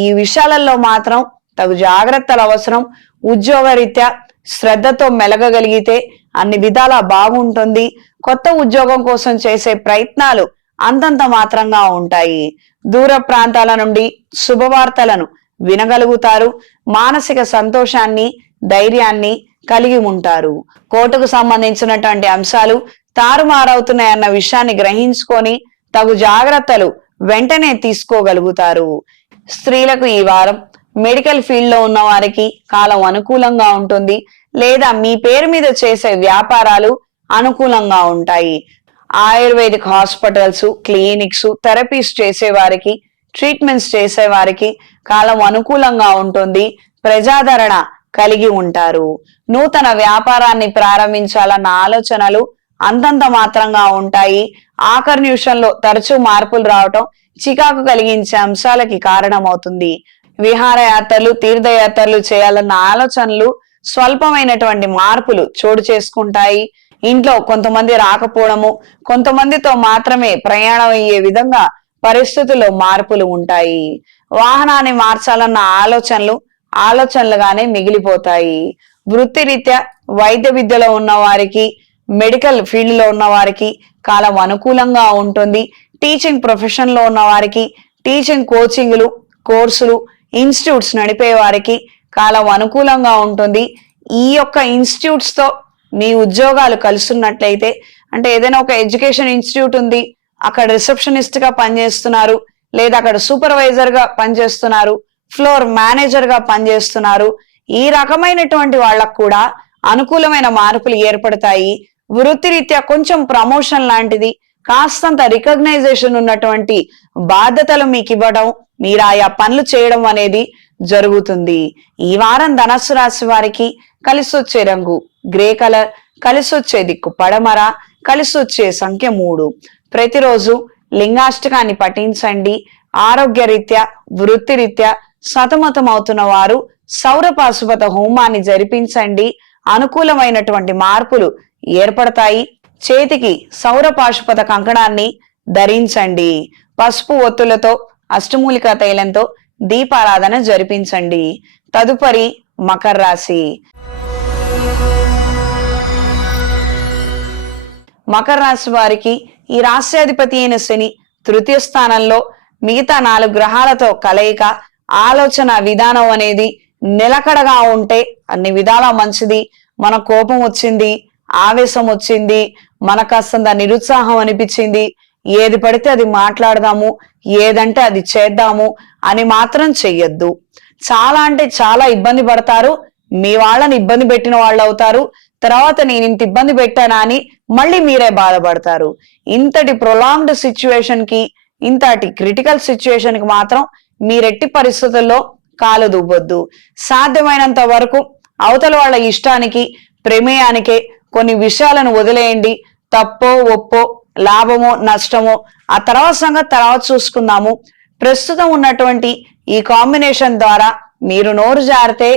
ఈ విషయాలలో మాత్రం తగు జాగ్రత్తలు అవసరం. ఉద్యోగరీత్యా శ్రద్ధతో మెలగగలిగితే అన్ని విధాలా బాగుంటుంది. కొత్త ఉద్యోగం కోసం చేసే ప్రయత్నాలు అంతంత మాత్రంగా ఉంటాయి. దూర ప్రాంతాల నుండి శుభవార్తలను వినగలుగుతారు. మానసిక సంతోషాన్ని, ధైర్యాన్ని కలిగి ఉంటారు. కోర్టుకు సంబంధించినటువంటి అంశాలు తారుమారవుతున్నాయన్న విషయాన్ని గ్రహించుకొని తగు జాగ్రత్తలు వెంటనే తీసుకోగలుగుతారు. స్త్రీలకు ఈ వారం మెడికల్ ఫీల్డ్ లో ఉన్న వారికి కాలం అనుకూలంగా ఉంటుంది. లేదా మీ పేరు మీద చేసే వ్యాపారాలు అనుకూలంగా ఉంటాయి. ఆయుర్వేదిక్ హాస్పిటల్స్, క్లినిక్స్, థెరపీస్ చేసే వారికి, ట్రీట్మెంట్స్ చేసే వారికి కాలం అనుకూలంగా ఉంటుంది. ప్రజాదరణ కలిగి ఉంటారు. నూతన వ్యాపారాన్ని ప్రారంభించాలన్న ఆలోచనలు అంతంత మాత్రంగా ఉంటాయి. ఆఖరి నిమిషంలో తరచూ మార్పులు రావటం చికాకు కలిగించే అంశాలకి కారణమవుతుంది. విహారయాత్రలు, తీర్థయాత్రలు చేయాలన్న ఆలోచనలు స్వల్పమైనటువంటి మార్పులు చోటు చేసుకుంటాయి. ఇంట్లో కొంతమంది రాకపోవడము, కొంతమందితో మాత్రమే ప్రయాణం అయ్యే విధంగా పరిస్థితుల్లో మార్పులు ఉంటాయి. వాహనాన్ని మార్చాలన్న ఆలోచనలుగానే మిగిలిపోతాయి. వృత్తిరీత్యా వైద్య విద్యలో ఉన్న వారికి, మెడికల్ ఫీల్డ్ లో ఉన్న వారికి కాలం అనుకూలంగా ఉంటుంది. టీచింగ్ ప్రొఫెషన్ లో ఉన్న వారికి, టీచింగ్ కోచింగ్లు, కోర్సులు, ఇన్స్టిట్యూట్స్ నడిపే వారికి కాలం అనుకూలంగా ఉంటుంది. ఈ యొక్క ఇన్స్టిట్యూట్స్ తో మీ ఉద్యోగాలు కలుస్తున్నట్లయితే, అంటే ఏదైనా ఒక ఎడ్యుకేషన్ ఇన్స్టిట్యూట్ ఉంది, అక్కడ రిసెప్షనిస్ట్ గా పనిచేస్తున్నారు, లేదా అక్కడ సూపర్వైజర్ గా పనిచేస్తున్నారు, ఫ్లోర్ మేనేజర్ గా పనిచేస్తున్నారు, ఈ రకమైనటువంటి వాళ్ళకు కూడా అనుకూలమైన మార్పులు ఏర్పడతాయి. వృత్తిరీత్యా కొంచెం ప్రమోషన్ లాంటిది, కాస్తంత రికగ్నైజేషన్ ఉన్నటువంటి బాధ్యతలు మీకు ఇవ్వడం, మీరు ఆయా పనులు చేయడం అనేది జరుగుతుంది. ఈ వారం ధనస్సు రాశి వారికి కలిసొచ్చే రంగు గ్రే కలర్, కలిసొచ్చే దిక్కు పడమర, కలిసొచ్చే సంఖ్య 3. ప్రతిరోజు లింగాష్టకాన్ని పఠించండి. ఆరోగ్యరీత్యా వృత్తిరీత్యా సతమతం అవుతున్న వారు సౌర పాశుపత హోమాన్ని జరిపించండి. అనుకూలమైనటువంటి మార్పులు ఏర్పడతాయి. చేతికి సౌర పాశుపత కంకణాన్ని ధరించండి. పసుపు ఒత్తులతో అష్టమూలికా తైలంతో దీపారాధన జరిపించండి. తదుపరి మకర రాశి. మకర రాశి వారికి ఈ రాశ్యాధిపతి అయిన శని తృతీయ స్థానంలో, మిగతా 4 గ్రహాలతో కలయిక, ఆలోచన విధానం అనేది నిలకడగా ఉంటే అన్ని విధాలా మంచిది. మన కోపం వచ్చింది, ఆవేశం వచ్చింది, మనకస్తంత నిరుత్సాహం అనిపించింది, ఏది పడితే అది మాట్లాడదాము, ఏదంటే అది చేద్దాము అని మాత్రం చెయ్యొద్దు. చాలా అంటే చాలా ఇబ్బంది పడతారు. మీ వాళ్ళని ఇబ్బంది పెట్టిన వాళ్ళు అవుతారు. తర్వాత నేను ఇంత ఇబ్బంది పెట్టానా అని మళ్ళీ మీరే బాధపడతారు. ఇంతటి ప్రొలాంగ్డ్ సిచ్యువేషన్ కి, ఇంతటి క్రిటికల్ సిచ్యువేషన్ కి మాత్రం మీరెట్టి పరిస్థితుల్లో కాలు దువ్వొద్దు. సాధ్యమైనంత వరకు అవతల వాళ్ళ ఇష్టానికి, ప్రమేయానికే కొన్ని విషయాలను వదిలేయండి. తప్పో ఒప్పో, లాభమో నష్టమో ఆ తర్వాత సంగతి తర్వాత చూసుకుందాము. ప్రస్తుతం ఉన్నటువంటి ఈ కాంబినేషన్ ద్వారా మీరు నోరు జారితే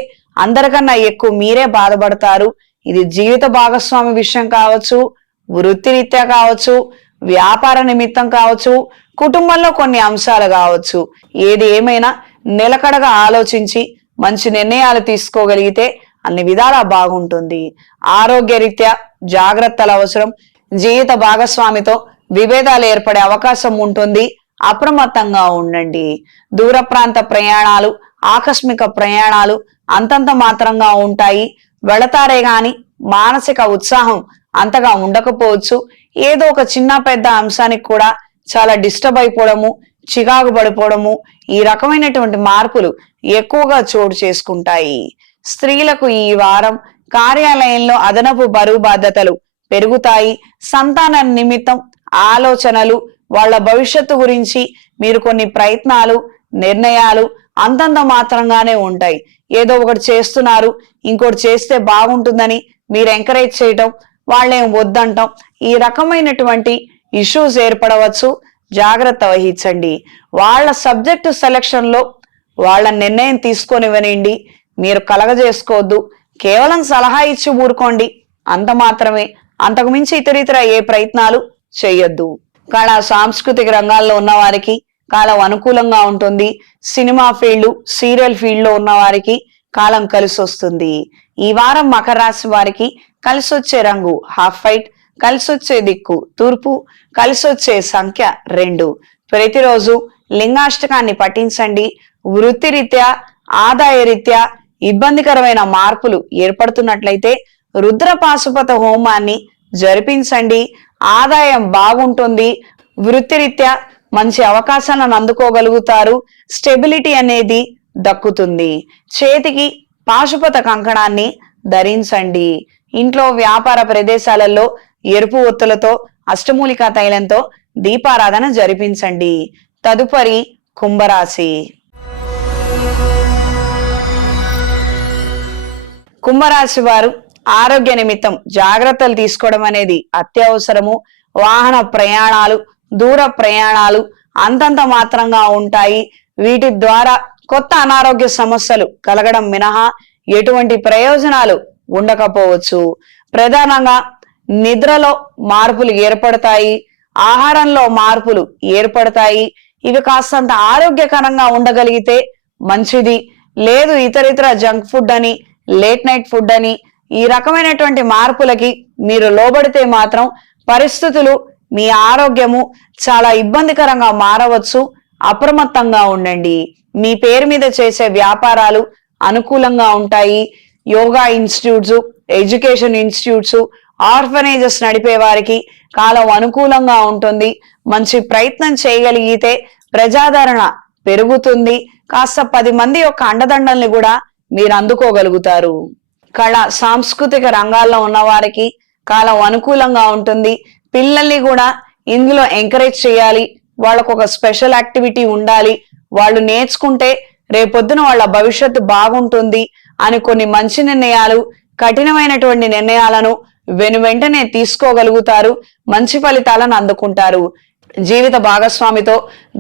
అందరికన్నా ఎక్కువ మీరే బాధపడతారు. ఇది జీవిత భాగస్వామి విషయం కావచ్చు, వృత్తిరీత్యా కావచ్చు, వ్యాపార నిమిత్తం కావచ్చు, కుటుంబంలో కొన్ని అంశాలు కావచ్చు. ఏది ఏమైనా నిలకడగా ఆలోచించి మంచి నిర్ణయాలు తీసుకోగలిగితే అన్ని విధాలా బాగుంటుంది. ఆరోగ్యరీత్యా జాగ్రత్తలు అవసరం. జీవిత భాగస్వామితో విభేదాలు ఏర్పడే అవకాశం ఉంటుంది. అప్రమత్తంగా ఉండండి. దూర ప్రాంత ప్రయాణాలు, ఆకస్మిక ప్రయాణాలు అంతంత మాత్రంగా ఉంటాయి. వెళతారే గాని మానసిక ఉత్సాహం అంతగా ఉండకపోవచ్చు. ఏదో ఒక చిన్న పెద్ద అంశానికి కూడా చాలా డిస్టర్బ్ అయిపోవడము, చికాకు పడిపోవడము, ఈ రకమైనటువంటి మార్పులు ఎక్కువగా చోటు చేసుకుంటాయి. స్త్రీలకు ఈ వారం కార్యాలయంలో అదనపు బరువు బాధ్యతలు పెరుగుతాయి. సంతాన నిమిత్తం ఆలోచనలు, వాళ్ళ భవిష్యత్తు గురించి మీరు కొన్ని ప్రయత్నాలు, నిర్ణయాలు అంతంత మాత్రంగానే ఉంటాయి. ఏదో ఒకటి చేస్తున్నారు, ఇంకోటి చేస్తే బాగుంటుందని మీరు ఎంకరేజ్ చేయటం, వాళ్ళేం వద్దంటాం, ఈ రకమైనటువంటి ఇష్యూస్ ఏర్పడవచ్చు. జాగ్రత్త వహించండి. వాళ్ళ సబ్జెక్టు సెలక్షన్ లో వాళ్ళ నిర్ణయం తీసుకొనివ్వనండి. మీరు కలగజేసుకోవద్దు. కేవలం సలహా ఇచ్చి ఊరుకోండి, అంత మాత్రమే. అంతకు మించి ఇతరితర ఏ ప్రయత్నాలు చేయొద్దు. కళా సాంస్కృతిక రంగాల్లో ఉన్న వారికి కాలం అనుకూలంగా ఉంటుంది. సినిమా ఫీల్డ్, సీరియల్ ఫీల్డ్ లో ఉన్న వారికి కాలం కలిసి వస్తుంది. ఈ వారం మకర రాశి వారికి కలిసొచ్చే రంగు హాఫ్ వైట్, కలిసొచ్చే దిక్కు తూర్పు, కలిసొచ్చే సంఖ్య 2. ప్రతిరోజు లింగాష్టకాన్ని పఠించండి. వృత్తిరీత్యా, ఆదాయ రీత్యా ఇబ్బందికరమైన మార్పులు ఏర్పడుతున్నట్లయితే రుద్ర పాశుపత హోమాన్ని జరిపించండి. ఆదాయం బాగుంటుంది. వృత్తిరీత్యా మంచి అవకాశాలను అందుకోగలుగుతారు. స్టెబిలిటీ అనేది దక్కుతుంది. చేతికి పాశుపత కంకణాన్ని ధరించండి. ఇంట్లో వ్యాపార ప్రదేశాలలో ఎరుపు ఒత్తులతో అష్టమూలికా తైలంతో దీపారాధన జరిపించండి. తదుపరి కుంభరాశి. కుంభరాశి వారు ఆరోగ్య నిమిత్తం జాగ్రత్తలు తీసుకోవడం అనేది అత్యవసరము. వాహన ప్రయాణాలు, దూర ప్రయాణాలు అంతంత మాత్రంగా ఉంటాయి. వీటి ద్వారా కొత్త అనారోగ్య సమస్యలు కలగడం మినహా ఎటువంటి ప్రయోజనాలు ఉండకపోవచ్చు. ప్రధానంగా నిద్రలో మార్పులు ఏర్పడతాయి. ఆహారంలో మార్పులు ఏర్పడతాయి. ఇవి కాస్తంత ఆరోగ్యకరంగా ఉండగలిగితే మంచిది. లేదు ఇతరితర జంక్ ఫుడ్ అని, లేట్ నైట్ ఫుడ్ అని, ఈ రకమైనటువంటి మార్పులకి మీరు లోబడితే మాత్రం పరిస్థితులు, మీ ఆరోగ్యము చాలా ఇబ్బందికరంగా మారవచ్చు. అప్రమత్తంగా ఉండండి. మీ పేరు మీద చేసే వ్యాపారాలు అనుకూలంగా ఉంటాయి. Yoga institutes, education institutes, orphanages నడిపే వారికి కాలం అనుకూలంగా ఉంటుంది. మంచి ప్రయత్నం చేయగలిగితే ప్రజాదరణ పెరుగుతుంది. కాస్త 10 మంది యొక్క అండదండల్ని కూడా మీరు అందుకోగలుగుతారు. కళ సాంస్కృతిక రంగాల్లో ఉన్న వారికి కాలం అనుకూలంగా ఉంటుంది. పిల్లల్ని కూడా ఇందులో ఎంకరేజ్ చేయాలి. వాళ్ళకు ఒక స్పెషల్ యాక్టివిటీ ఉండాలి. వాళ్ళు నేర్చుకుంటే రేపొద్దున వాళ్ళ భవిష్యత్తు బాగుంటుంది అని కొన్ని మంచి నిర్ణయాలు, కఠినమైనటువంటి నిర్ణయాలను వెంటనే తీసుకోగలుగుతారు. మంచి ఫలితాలను అందుకుంటారు. జీవిత భాగస్వామితో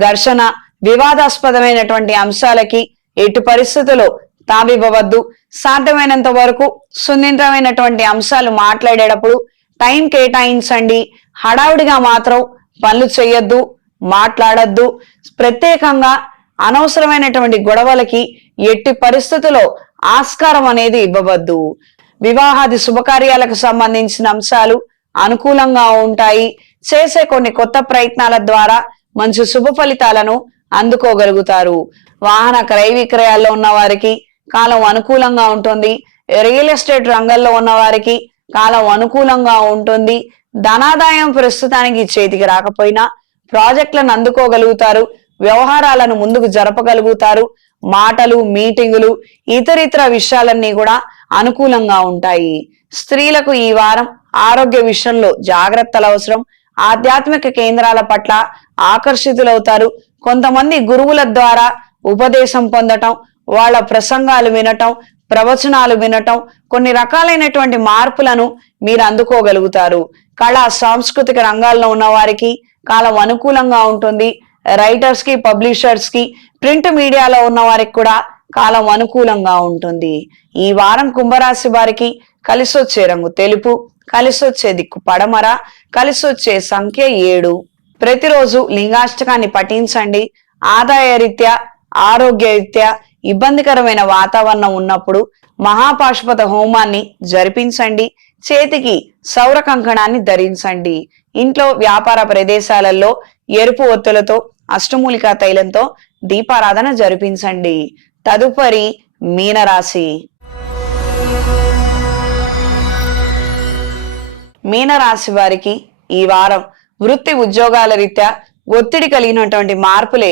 ఘర్షణ, వివాదాస్పదమైనటువంటి అంశాలకి ఎటు పరిస్థితుల్లో తావివ్వవద్దు. సాధ్యమైనంత వరకు సున్నితమైనటువంటి అంశాలు మాట్లాడేటప్పుడు టైం కేటాయించండి. హడావుడిగా మాత్రం పనులు చేయొద్దు, మాట్లాడద్దు. ప్రత్యేకంగా అనవసరమైనటువంటి గొడవలకి ఎట్టి పరిస్థితుల్లో ఆస్కారం అనేది ఇవ్వవద్దు. వివాహాది శుభకార్యాలకు సంబంధించిన అంశాలు అనుకూలంగా ఉంటాయి. చేసే కొన్ని కొత్త ప్రయత్నాల ద్వారా మంచి శుభ ఫలితాలను అందుకోగలుగుతారు. వాహన క్రయ విక్రయాల్లో ఉన్న వారికి కాలం అనుకూలంగా ఉంటుంది. రియల్ ఎస్టేట్ రంగంలో ఉన్న వారికి కాలం అనుకూలంగా ఉంటుంది. ధనాదాయం ప్రస్తుతానికి చేతికి రాకపోయినా ప్రాజెక్టులను అందుకోగలుగుతారు. వ్యవహారాలను ముందుకు జరపగలుగుతారు. మాటలు, మీటింగులు, ఇతరితర విషయాలన్నీ కూడా అనుకూలంగా ఉంటాయి. స్త్రీలకు ఈ వారం ఆరోగ్య విషయంలో జాగ్రత్తలు అవసరం. ఆధ్యాత్మిక కేంద్రాల పట్ల ఆకర్షితులవుతారు. కొంతమంది గురువుల ద్వారా ఉపదేశం పొందటం, వాళ్ళ ప్రసంగాలు వినటం, ప్రవచనాలు వినటం, కొన్ని రకాలైనటువంటి మార్పులను మీరు అందుకోగలుగుతారు. కళా సాంస్కృతిక రంగాల్లో ఉన్న వారికి కాలం అనుకూలంగా ఉంటుంది. రైటర్స్ కి, పబ్లిషర్స్ కి, ప్రింట్ మీడియాలో ఉన్న వారికి కూడా కాలం అనుకూలంగా ఉంటుంది. ఈ వారం కుంభరాశి వారికి కలిసొచ్చే రంగు తెలుపు, కలిసొచ్చే దిక్కు పడమర, కలిసొచ్చే సంఖ్య 7. ప్రతిరోజు లింగాష్టకాన్ని పఠించండి. ఆదాయ రీత్యా, ఆరోగ్య రీత్యా ఇబ్బందికరమైన వాతావరణం ఉన్నప్పుడు మహాపాశుపత హోమాన్ని జరిపించండి. చేతికి సౌర కంకణాన్ని ధరించండి. ఇంట్లో, వ్యాపార ప్రదేశాలలో ఎరుపు ఒత్తులతో, అష్టమూలికా తైలంతో దీపారాధన జరిపించండి. తదుపరి మీనరాశి. మీనరాశి వారికి ఈ వారం వృత్తి ఉద్యోగాల రీత్యా ఒత్తిడి కలిగినటువంటి మార్పులే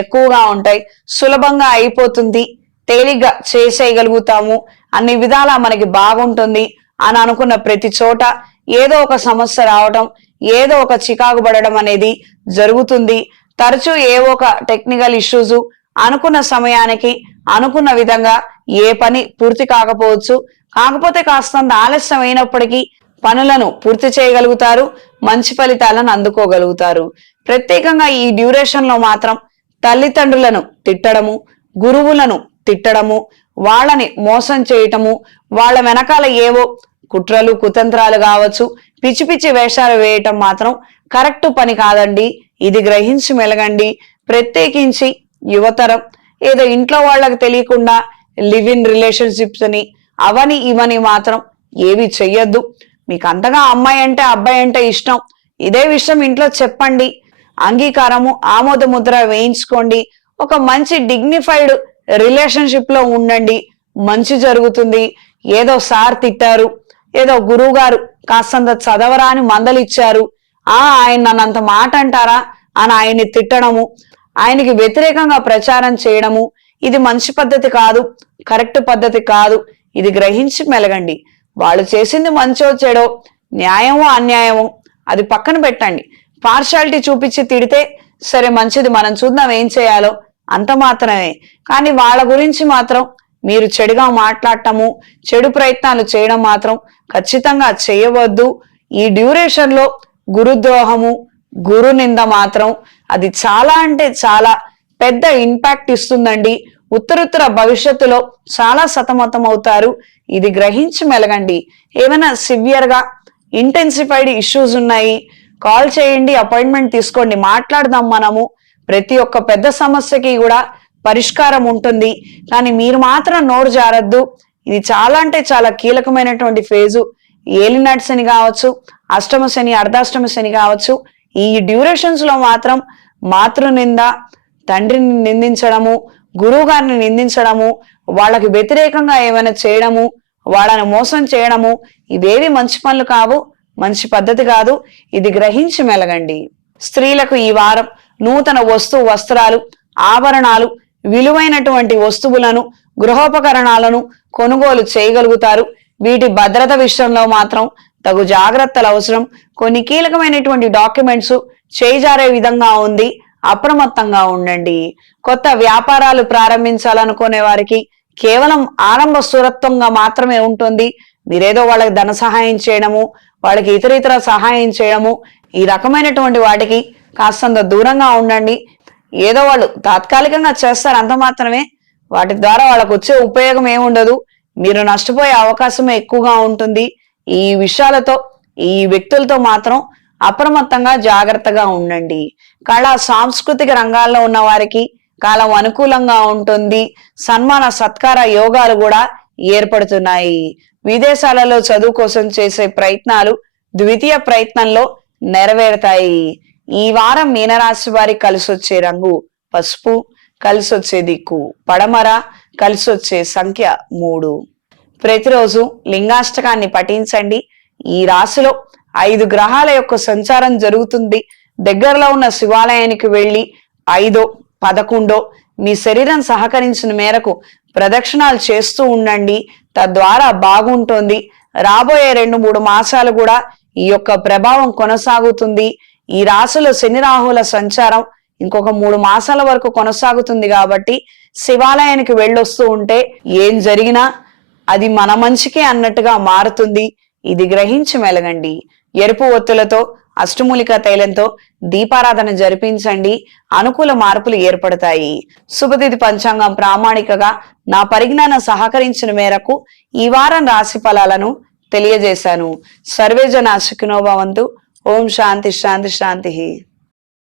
ఎక్కువగా ఉంటాయి. సులభంగా అయిపోతుంది, తేలిగ్గా చేసేయగలుగుతాము, అన్ని విధాలా మనకి బాగుంటుంది అని అనుకున్న ప్రతి చోట ఏదో ఒక సమస్య రావటం, ఏదో ఒక చికాకు పడడం అనేది జరుగుతుంది. తరచూ ఏవో ఒక టెక్నికల్ ఇష్యూస్, అనుకున్న సమయానికి అనుకున్న విధంగా ఏ పని పూర్తి కాకపోవచ్చు. కాకపోతే కాస్తంత ఆలస్యం అయినప్పటికీ పనులను పూర్తి చేయగలుగుతారు. మంచి ఫలితాలను అందుకోగలుగుతారు. ప్రత్యేకంగా ఈ డ్యూరేషన్ లో మాత్రం తల్లిదండ్రులను తిట్టడము, గురువులను తిట్టడము, వాళ్ళని మోసం చేయటము, వాళ్ళ వెనకాల ఏవో కుట్రలు, కుతంత్రాలు కావచ్చు, పిచ్చి పిచ్చి వేషాలు వేయటం మాత్రం కరెక్ట్ పని కాదండి. ఇది గ్రహించి మెలగండి. ప్రత్యేకించి యువతరం ఏదో ఇంట్లో వాళ్ళకి తెలియకుండా లివ్ ఇన్ రిలేషన్షిప్స్ అని అవని ఇవని మాత్రం ఏవి చెయ్యొద్దు. మీకు అంతగా అమ్మాయి అంటే అబ్బాయి అంటే ఇష్టం, ఇదే విషయం ఇంట్లో చెప్పండి. అంగీకారము, ఆమోద ముద్ర వేయించుకోండి. ఒక మంచి డిగ్నిఫైడ్ రిలేషన్షిప్ లో ఉండండి. మంచి జరుగుతుంది. ఏదో సార్ తిట్టారు, ఏదో గురువు గారు కాస్తంత చదవరా అని మందలిచ్చారు, ఆయన నన్నంత మాట అంటారా అని ఆయన్ని తిట్టడము, ఆయనకి వ్యతిరేకంగా ప్రచారం చేయడము, ఇది మంచి పద్ధతి కాదు, కరెక్ట్ పద్ధతి కాదు. ఇది గ్రహించి మెలగండి. వాళ్ళు చేసింది మంచో చెడో, న్యాయమో అన్యాయమో అది పక్కన పెట్టండి. పార్షాలిటీ చూపించి తిడితే సరే మంచిది, మనం చూద్దాం ఏం చేయాలో, అంత మాత్రమే. కానీ వాళ్ళ గురించి మాత్రం మీరు చెడుగా మాట్లాడటము, చెడు ప్రయత్నాలు చేయడం మాత్రం ఖచ్చితంగా చేయవద్దు. ఈ డ్యూరేషన్ లో గురుద్రోహము, గురు నింద మాత్రం అది చాలా అంటే చాలా పెద్ద ఇంపాక్ట్ ఇస్తుందండి. ఉత్తరోత్తర భవిష్యత్తులో చాలా సతమతం అవుతారు. ఇది గ్రహించి మెలగండి. ఏమైనా సివియర్ గా ఇంటెన్సిఫైడ్ ఇష్యూస్ ఉన్నాయి, కాల్ చేయండి, అపాయింట్మెంట్ తీసుకోండి, మాట్లాడదాం. మనము ప్రతి ఒక్క పెద్ద సమస్యకి కూడా పరిష్కారం ఉంటుంది. కానీ మీరు మాత్రం నోరు జారద్దు. ఇది చాలా అంటే చాలా కీలకమైనటువంటి ఫేజు. ఏలినాటి శని కావచ్చు, అష్టమ శని, అర్ధాష్టమ శని కావచ్చు. ఈ డ్యూరేషన్స్ లో మాత్రం మాతృ నింద, తండ్రిని నిందించడము, గురువు గారిని నిందించడము, వాళ్ళకి వ్యతిరేకంగా ఏమైనా చేయడము, వాళ్ళని మోసం చేయడము, ఇవేవి మంచి పనులు కావు, మంచి పద్ధతి కాదు. ఇది గ్రహించి మెలగండి. స్త్రీలకు ఈ వారం నూతన వస్త్రాలు, ఆభరణాలు, విలువైనటువంటి వస్తువులను, గృహోపకరణాలను కొనుగోలు చేయగలుగుతారు. వీటి భద్రత విషయంలో మాత్రం తగు జాగ్రత్తలు అవసరం. కొన్ని కీలకమైనటువంటి డాక్యుమెంట్స్ చేజారే విధంగా ఉంది, అప్రమత్తంగా ఉండండి. కొత్త వ్యాపారాలు ప్రారంభించాలనుకునే వారికి కేవలం ఆరంభ స్థూరత్వంగా మాత్రమే ఉంటుంది. మీరేదో వాళ్ళకి ధన సహాయం చేయడము, వాళ్ళకి ఇతర సహాయం చేయడము, ఈ రకమైనటువంటి వాటికి కాస్తంత దూరంగా ఉండండి. ఏదో వాళ్ళు తాత్కాలికంగా చేస్తారు, అంత మాత్రమే. వాటి ద్వారా వాళ్ళకు వచ్చే ఉపయోగం ఏముండదు. మీరు నష్టపోయే అవకాశమే ఎక్కువగా ఉంటుంది. ఈ విషయాలతో, ఈ వ్యక్తులతో మాత్రం అప్రమత్తంగా జాగ్రత్తగా ఉండండి. కళా సాంస్కృతిక రంగాల్లో ఉన్న వారికి కాలం అనుకూలంగా ఉంటుంది. సన్మాన సత్కార యోగాలు కూడా ఏర్పడుతున్నాయి. విదేశాలలో చదువు కోసం చేసే ప్రయత్నాలు ద్వితీయ ప్రయత్నంలో నెరవేరుతాయి. ఈ వారం మీనరాశి వారికి కలిసొచ్చే రంగు పసుపు, కలిసొచ్చే దిక్కు పడమర, కలిసొచ్చే సంఖ్య 3. ప్రతిరోజు లింగాష్టకాన్ని పఠించండి. ఈ రాశిలో 5 గ్రహాల యొక్క సంచారం జరుగుతుంది. దగ్గరలో ఉన్న శివాలయానికి వెళ్ళి 5, 11 మీ శరీరం సహకరించిన మేరకు ప్రదక్షిణాలు చేస్తూ ఉండండి. తద్వారా బాగుంటుంది. రాబోయే 2-3 మాసాలు కూడా ఈ యొక్క ప్రభావం కొనసాగుతుంది. ఈ రాశిలో శని రాహుల సంచారం ఇంకొక 3 మాసాల వరకు కొనసాగుతుంది కాబట్టి శివాలయానికి వెళ్ళొస్తూ ఉంటే ఏం జరిగినా అది మన మంచికే అన్నట్టుగా మారుతుంది. ఇది గ్రహించి మెలగండి. ఎరుపు ఒత్తులతో, అష్టమూలిక తైలంతో దీపారాధన జరిపించండి. అనుకూల మార్పులు ఏర్పడతాయి. శుభతిథి పంచాంగం ప్రామాణికగా నా పరిజ్ఞానం సహకరించిన మేరకు ఈ వారం రాశి ఫలాలను తెలియజేశాను. సర్వే జన సుఖినో భవంతు. ఓం శాంతి శాంతి శాంతి.